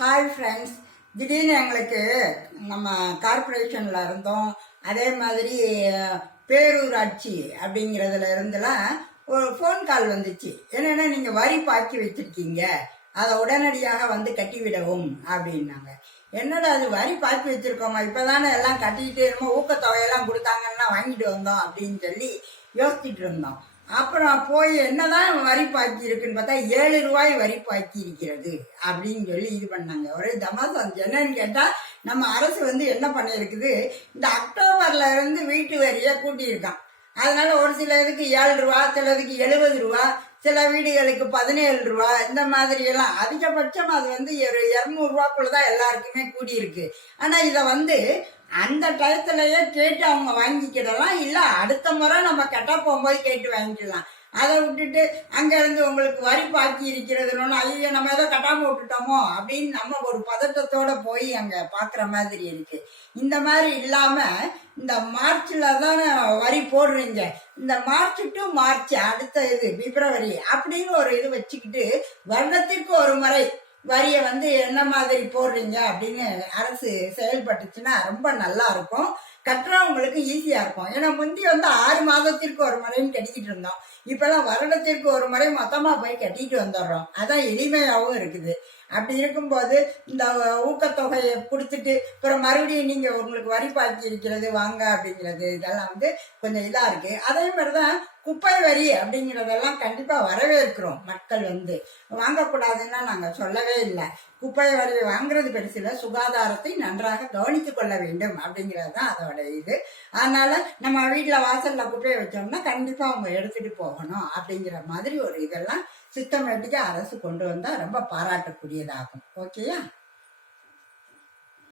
Hi friends, திடீர்னு எங்களுக்கு நம்ம கார்பரேஷனில் இருந்தோம், அதே மாதிரி பேரூராட்சி அப்படிங்கிறதுல இருந்தெல்லாம் ஒரு ஃபோன் கால் வந்துச்சு. என்னென்னா நீங்கள் வரி பாக்கி வச்சுருக்கீங்க, அதை உடனடியாக வந்து கட்டிவிடவும் அப்படின்னாங்க. என்னடா அது வரி பாக்கி வச்சுருக்கோமா, இப்போ தானே எல்லாம் கட்டிக்கிட்டு இருந்தோம், ஊக்கத்தொகையெல்லாம் கொடுத்தாங்கன்னா வாங்கிட்டு வந்தோம் அப்படின்னு சொல்லி யோசிச்சுட்டு இருந்தோம். அப்புறம் போய் என்னதான் வரி பாக்கி இருக்குன்னு பார்த்தா 7 ரூபாய் வரி பாக்கி இருக்கிறது அப்படின்னு சொல்லி இது பண்ணாங்க. ஒரே தமாசா என்னன்னு கேட்டா, நம்ம அரசு வந்து என்ன பண்ணியிருக்குது, இந்த அக்டோபர்ல இருந்து வீட்டு வரியை கூட்டியிருக்கான். அதனால ஒரு சில இதுக்கு 7 ரூபா, சிலதுக்கு 70 ரூபா, சில வீடுகளுக்கு 17 ரூபா, இந்த மாதிரி எல்லாம் அதிகபட்சம் அது வந்து ஒரு 200 ரூபாக்குள்ளதான் எல்லாருக்குமே கூடியிருக்கு. ஆனா இதை வந்து அந்த டயத்துலயே கேட்டு அவங்க வாங்கிக்கிடலாம், இல்ல அடுத்த முறை நம்ம கட்ட போகும்போது கேட்டு வாங்கிக்கலாம். அதை விட்டுட்டு அங்க இருந்து உங்களுக்கு வரி பாக்கி இருக்கிறதுன்னு ஐயோ நம்ம ஏதோ கட்டாம விட்டுட்டோமோ அப்படின்னு நம்ம ஒரு பதட்டத்தோட போய் அங்க பாக்குற மாதிரி இருக்கு. இந்த மாதிரி இல்லாம இந்த மார்ச்ல தானே வரி போடுறீங்க, இந்த மார்ச் டு மார்ச் அடுத்த இது பிப்ரவரி அப்படின்னு ஒரு இது வச்சுக்கிட்டு வருடத்திற்கு ஒரு முறை வரியை வந்து என்ன மாதிரி போடுறீங்க அப்படின்னு அரசு செயல்பட்டுச்சுன்னா ரொம்ப நல்லா இருக்கும். கட்டுறவங்களுக்கு ஈஸியா இருக்கும். ஏன்னா முந்தி வந்து 6 மாதத்திற்கு ஒரு முறைன்னு கட்டிக்கிட்டு இருந்தோம். இப்பெல்லாம் வருடத்திற்கு ஒரு முறை மொத்தமா போய் கட்டிட்டு வந்துடுறோம். அதான் எளிமையாகவும் இருக்குது. அப்படி இருக்கும்போது இந்த ஊக்கத்தொகையை கொடுத்துட்டு அப்புறம் மறுபடியும் நீங்க உங்களுக்கு வரி பாக்கி இருக்கிறது வாங்க அப்படிங்கிறது இதெல்லாம் வந்து கொஞ்சம் இதா இருக்கு. அதே மாதிரிதான் குப்பை வரி அப்படிங்கிறதெல்லாம் கண்டிப்பா வரவேற்கிறோம். மக்கள் வந்து வாங்கக்கூடாதுன்னா நாங்க சொல்லவே இல்லை. குப்பை வரி வாங்குறது பெருசு இல்லை, சுகாதாரத்தை நன்றாக கவனித்துக் கொள்ள வேண்டும் அப்படிங்கிறது தான் அதோட இது. அதனால நம்ம வீட்டுல வாசல்ல குப்பையை வச்சோம்னா கண்டிப்பா அவங்க எடுத்துட்டு போகணும் அப்படிங்கிற மாதிரி ஒரு இதெல்லாம் சிஸ்டமேட்டிக்கா அரசு கொண்டு வந்தா ரொம்ப பாராட்டக்கூடியதாகும். ஓகேயா?